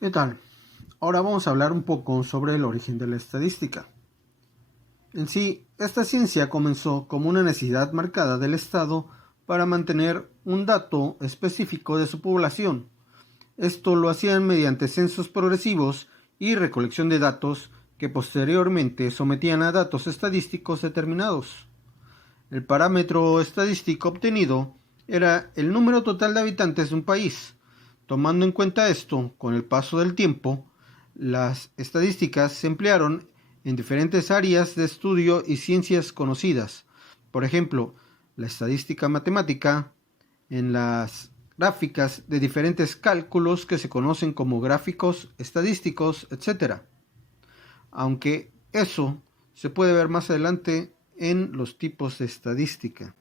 ¿Qué tal? Ahora vamos a hablar un poco sobre el origen de la estadística. En sí, esta ciencia comenzó como una necesidad marcada del Estado para mantener un dato específico de su población. Esto lo hacían mediante censos progresivos y recolección de datos que posteriormente sometían a datos estadísticos determinados. El parámetro estadístico obtenido era el número total de habitantes de un país. Tomando en cuenta esto, con el paso del tiempo, las estadísticas se emplearon en diferentes áreas de estudio y ciencias conocidas. Por ejemplo, la estadística matemática, en las gráficas de diferentes cálculos que se conocen como gráficos estadísticos, etc. Aunque eso se puede ver más adelante en los tipos de estadística.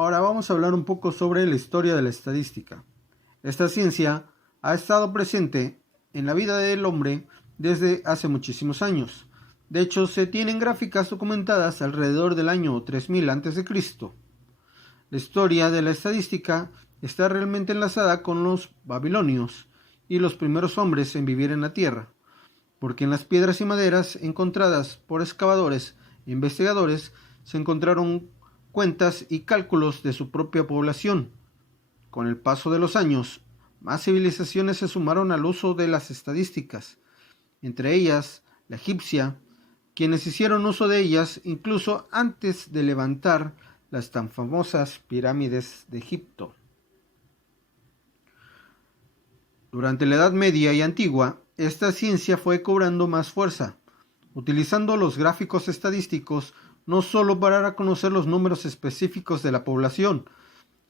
Ahora vamos a hablar un poco sobre la historia de la estadística. Esta ciencia ha estado presente en la vida del hombre desde hace muchísimos años. De hecho, se tienen gráficas documentadas alrededor del año 3000 a.C. La historia de la estadística está realmente enlazada con los babilonios y los primeros hombres en vivir en la Tierra, porque en las piedras y maderas encontradas por excavadores e investigadores se encontraron cuentas y cálculos de su propia población. Con el paso de los años, más civilizaciones se sumaron al uso de las estadísticas, entre ellas la egipcia, quienes hicieron uso de ellas incluso antes de levantar las tan famosas pirámides de Egipto. Durante la Edad Media y Antigua, esta ciencia fue cobrando más fuerza, utilizando los gráficos estadísticos no solo para conocer los números específicos de la población,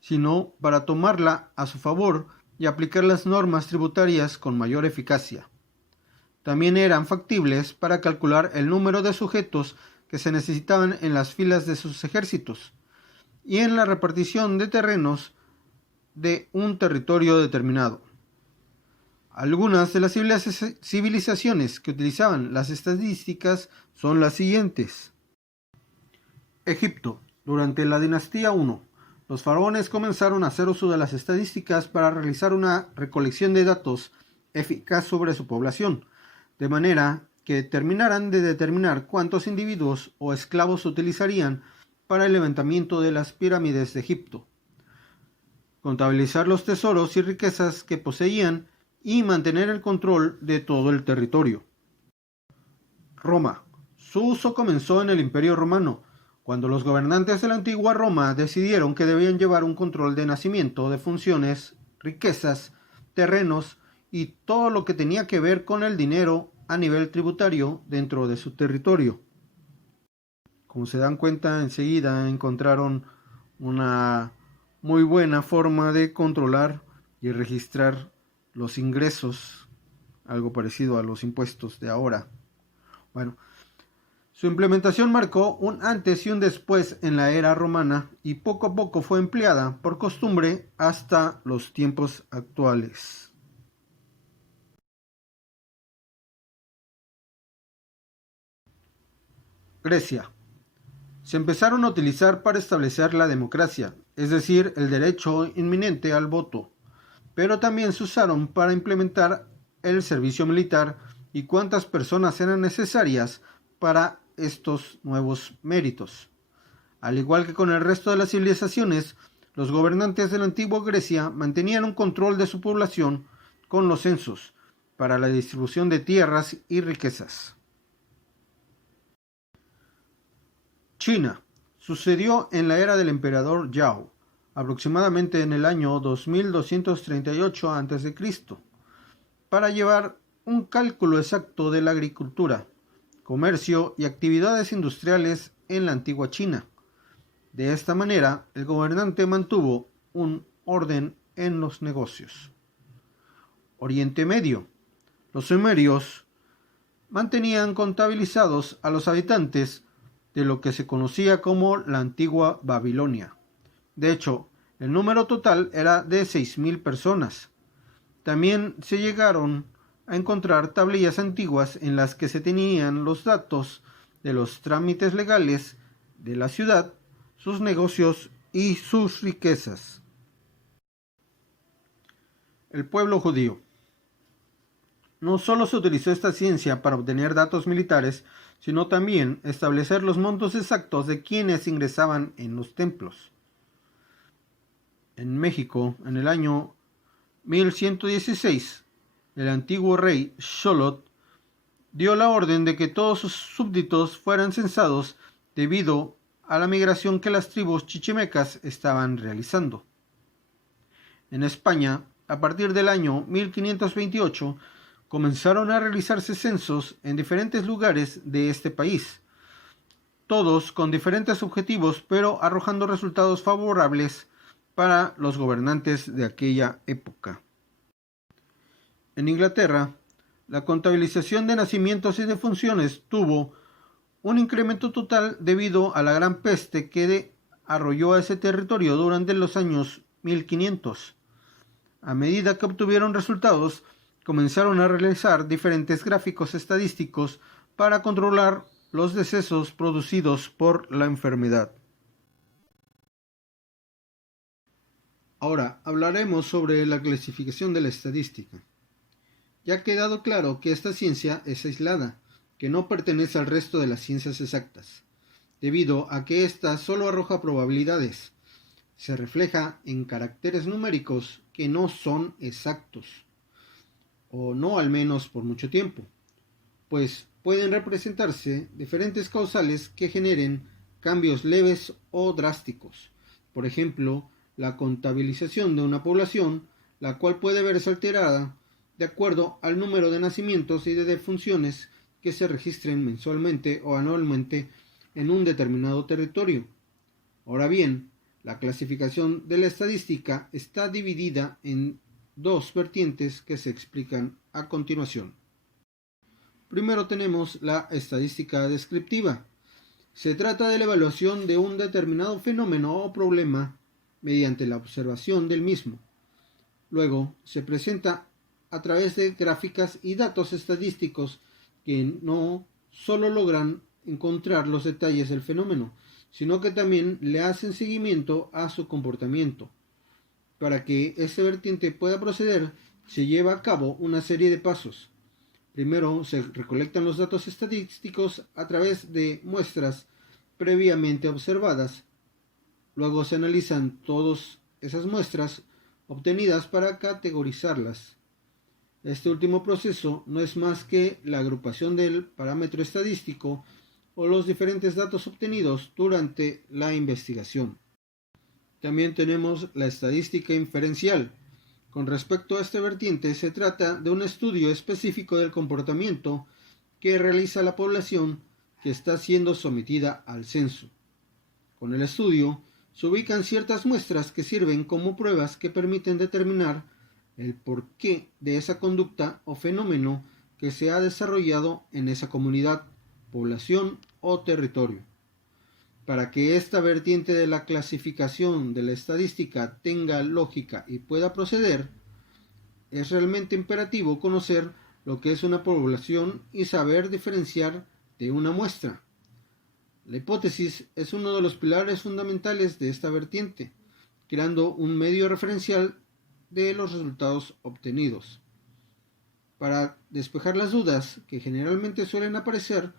sino para tomarla a su favor y aplicar las normas tributarias con mayor eficacia. También eran factibles para calcular el número de sujetos que se necesitaban en las filas de sus ejércitos y en la repartición de terrenos de un territorio determinado. Algunas de las civilizaciones que utilizaban las estadísticas son las siguientes. Egipto. Durante la dinastía I, los faraones comenzaron a hacer uso de las estadísticas para realizar una recolección de datos eficaz sobre su población, de manera que terminaran de determinar cuántos individuos o esclavos utilizarían para el levantamiento de las pirámides de Egipto, contabilizar los tesoros y riquezas que poseían y mantener el control de todo el territorio. Roma. Su uso comenzó en el Imperio Romano, cuando los gobernantes de la antigua Roma decidieron que debían llevar un control de nacimiento, de funciones, riquezas, terrenos y todo lo que tenía que ver con el dinero a nivel tributario dentro de su territorio. Como se dan cuenta, enseguida encontraron una muy buena forma de controlar y registrar los ingresos, algo parecido a los impuestos de ahora. Bueno, su implementación marcó un antes y un después en la era romana y poco a poco fue empleada por costumbre hasta los tiempos actuales. Grecia. Se empezaron a utilizar para establecer la democracia, es decir, el derecho inminente al voto, pero también se usaron para implementar el servicio militar y cuántas personas eran necesarias para estos nuevos méritos. Al igual que con el resto de las civilizaciones, los gobernantes de la antigua Grecia mantenían un control de su población con los censos para la distribución de tierras y riquezas. China. Sucedió en la era del emperador Yao, aproximadamente en el año 2238 a.C., para llevar un cálculo exacto de la agricultura, comercio y actividades industriales en la antigua China. De esta manera, el gobernante mantuvo un orden en los negocios. Oriente Medio. Los sumerios mantenían contabilizados a los habitantes de lo que se conocía como la antigua Babilonia. De hecho, el número total era de 6000 personas. También se llegaron a encontrar tablillas antiguas en las que se tenían los datos de los trámites legales de la ciudad, sus negocios y sus riquezas. El pueblo judío. No solo se utilizó esta ciencia para obtener datos militares, sino también establecer los montos exactos de quienes ingresaban en los templos. En México, en el año 1116, el antiguo rey Xolotl dio la orden de que todos sus súbditos fueran censados debido a la migración que las tribus chichimecas estaban realizando. En España, a partir del año 1528, comenzaron a realizarse censos en diferentes lugares de este país, todos con diferentes objetivos, pero arrojando resultados favorables para los gobernantes de aquella época. En Inglaterra, la contabilización de nacimientos y defunciones tuvo un incremento total debido a la gran peste que arrolló a ese territorio durante los años 1500. A medida que obtuvieron resultados, comenzaron a realizar diferentes gráficos estadísticos para controlar los decesos producidos por la enfermedad. Ahora hablaremos sobre la clasificación de la estadística. Ya ha quedado claro que esta ciencia es aislada, que no pertenece al resto de las ciencias exactas, debido a que ésta solo arroja probabilidades. Se refleja en caracteres numéricos que no son exactos, o no al menos por mucho tiempo, pues pueden representarse diferentes causales que generen cambios leves o drásticos. Por ejemplo, la contabilización de una población, la cual puede verse alterada de acuerdo al número de nacimientos y de defunciones que se registren mensualmente o anualmente en un determinado territorio. Ahora bien, la clasificación de la estadística está dividida en dos vertientes que se explican a continuación. Primero tenemos la estadística descriptiva. Se trata de la evaluación de un determinado fenómeno o problema mediante la observación del mismo. Luego se presenta a través de gráficas y datos estadísticos que no solo logran encontrar los detalles del fenómeno, sino que también le hacen seguimiento a su comportamiento. Para que esta vertiente pueda proceder, se lleva a cabo una serie de pasos. Primero se recolectan los datos estadísticos a través de muestras previamente observadas. Luego se analizan todas esas muestras obtenidas para categorizarlas. Este último proceso no es más que la agrupación del parámetro estadístico o los diferentes datos obtenidos durante la investigación. También tenemos la estadística inferencial. Con respecto a esta vertiente, se trata de un estudio específico del comportamiento que realiza la población que está siendo sometida al censo. Con el estudio, se ubican ciertas muestras que sirven como pruebas que permiten determinar el porqué de esa conducta o fenómeno que se ha desarrollado en esa comunidad, población o territorio. Para que esta vertiente de la clasificación de la estadística tenga lógica y pueda proceder, es realmente imperativo conocer lo que es una población y saber diferenciar de una muestra. La hipótesis es uno de los pilares fundamentales de esta vertiente, creando un medio referencial de los resultados obtenidos. Para despejar las dudas que generalmente suelen aparecer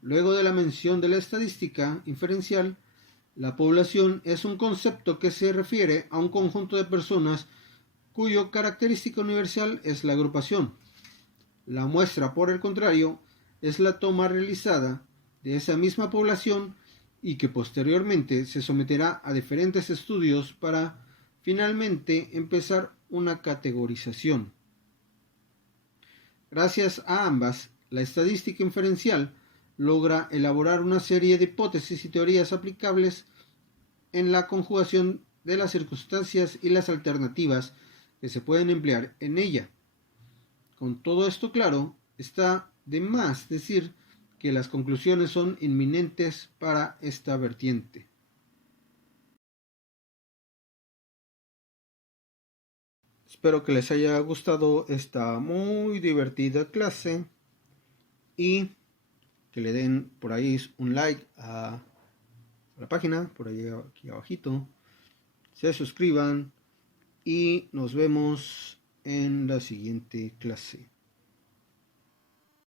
luego de la mención de la estadística inferencial, la población es un concepto que se refiere a un conjunto de personas cuyo característica universal es la agrupación. La muestra, por el contrario, es la toma realizada de esa misma población y que posteriormente se someterá a diferentes estudios para finalmente empezar una categorización. Gracias a ambas, la estadística inferencial logra elaborar una serie de hipótesis y teorías aplicables en la conjugación de las circunstancias y las alternativas que se pueden emplear en ella. Con todo esto claro, está de más decir que las conclusiones son inminentes para esta vertiente. Espero que les haya gustado esta muy divertida clase y que le den por ahí un like a la página, por ahí aquí abajito, se suscriban y nos vemos en la siguiente clase.